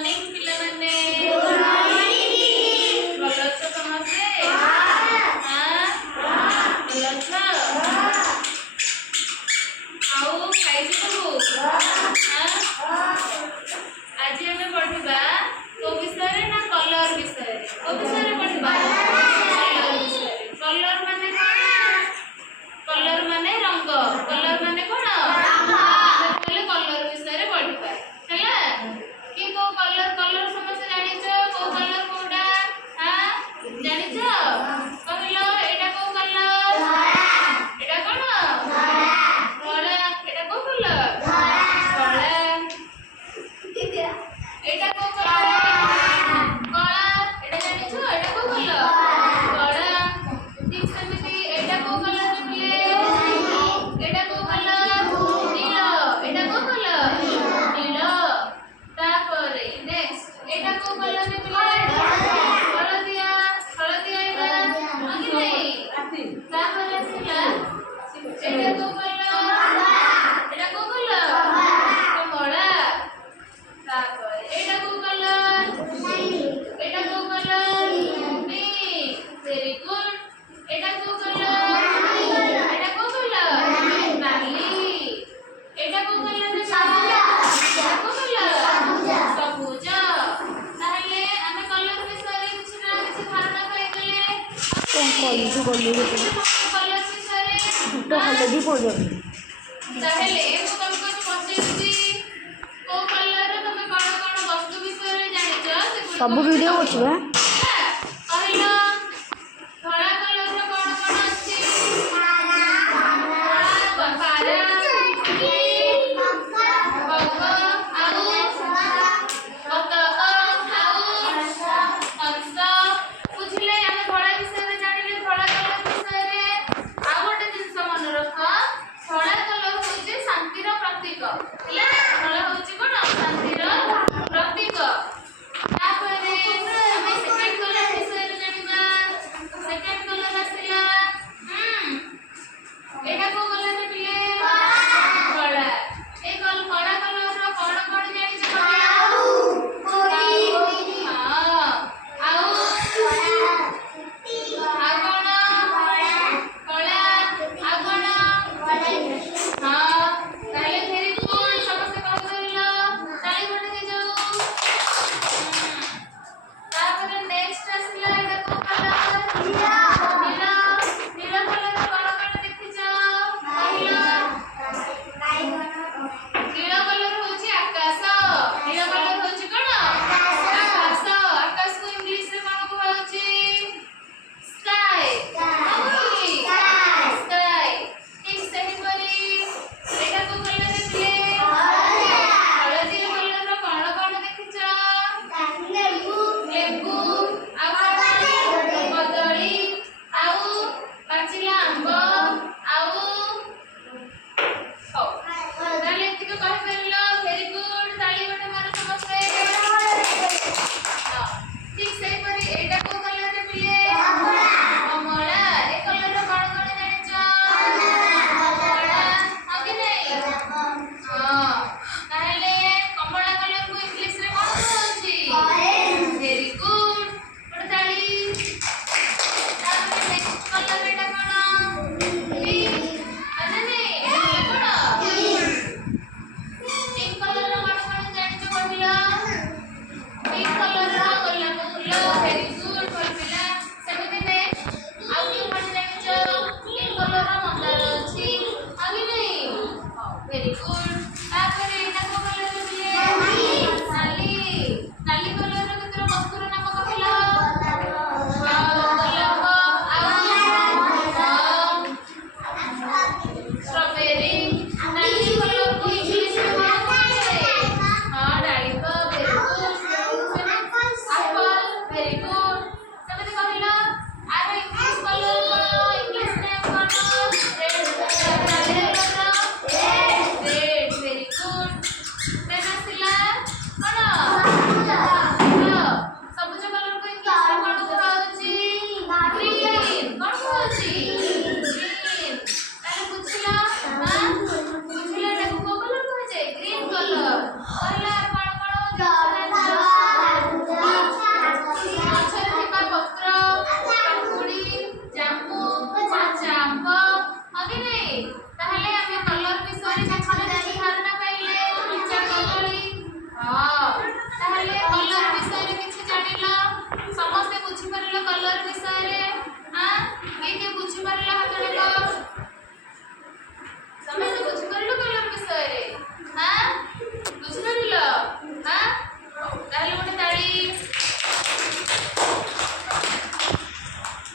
morning पिलाने good morning बोलो तो समझे हां बोलो तो आओ खाई सब हां आज हमें पढ़िबा को विषय ना कलर विषय को विषय पढ़िबा कलर विषय कलर माने कलर माने रंग कलर माने कोन रंग कलर विषय पढ़िबा हैला कि को कलर कलर समझ जानि छ को कलर कोडा हां जानि छ कहलो एटा को कलर एटा कोन धला एटा को कलर धला एटा को कलर कला एटा जानि छ एटा को कलर कला ठीक समिति एटा को कलर मिले एटा को कलर नीलो एटा को कलर नीलो तापरे नेक्स्ट एटा को कलर मिले हळदिया हळदिया एटा कि नहीं तापरे सिला एटा को कलर एटा को कलर कमला तापरे एटा को कलर एटा को कलर पिंक वेरी गुड एटा को कलर एटा को कलर नाली एटा को कलर एटा को कलर सबुज ताहले ଆମେ କଲର ବିଷୟରେ କିଛି ନା କିଛି ଧାରଣା ପାଇଗଲେ କଲୁ କଲର ବିଷୟରେ ତ ହଳଦୀ ପଡିବ ତାହେଲେ ମୁଁ ତମକୁ ପଚାରୁଛି କୋ କଲର ତମେ କଣ କଣ ବସ୍ତୁ ବିଷୟରେ ଜାଣିଛ ସବୁ ଭିଡିଓ କରୁଛୁ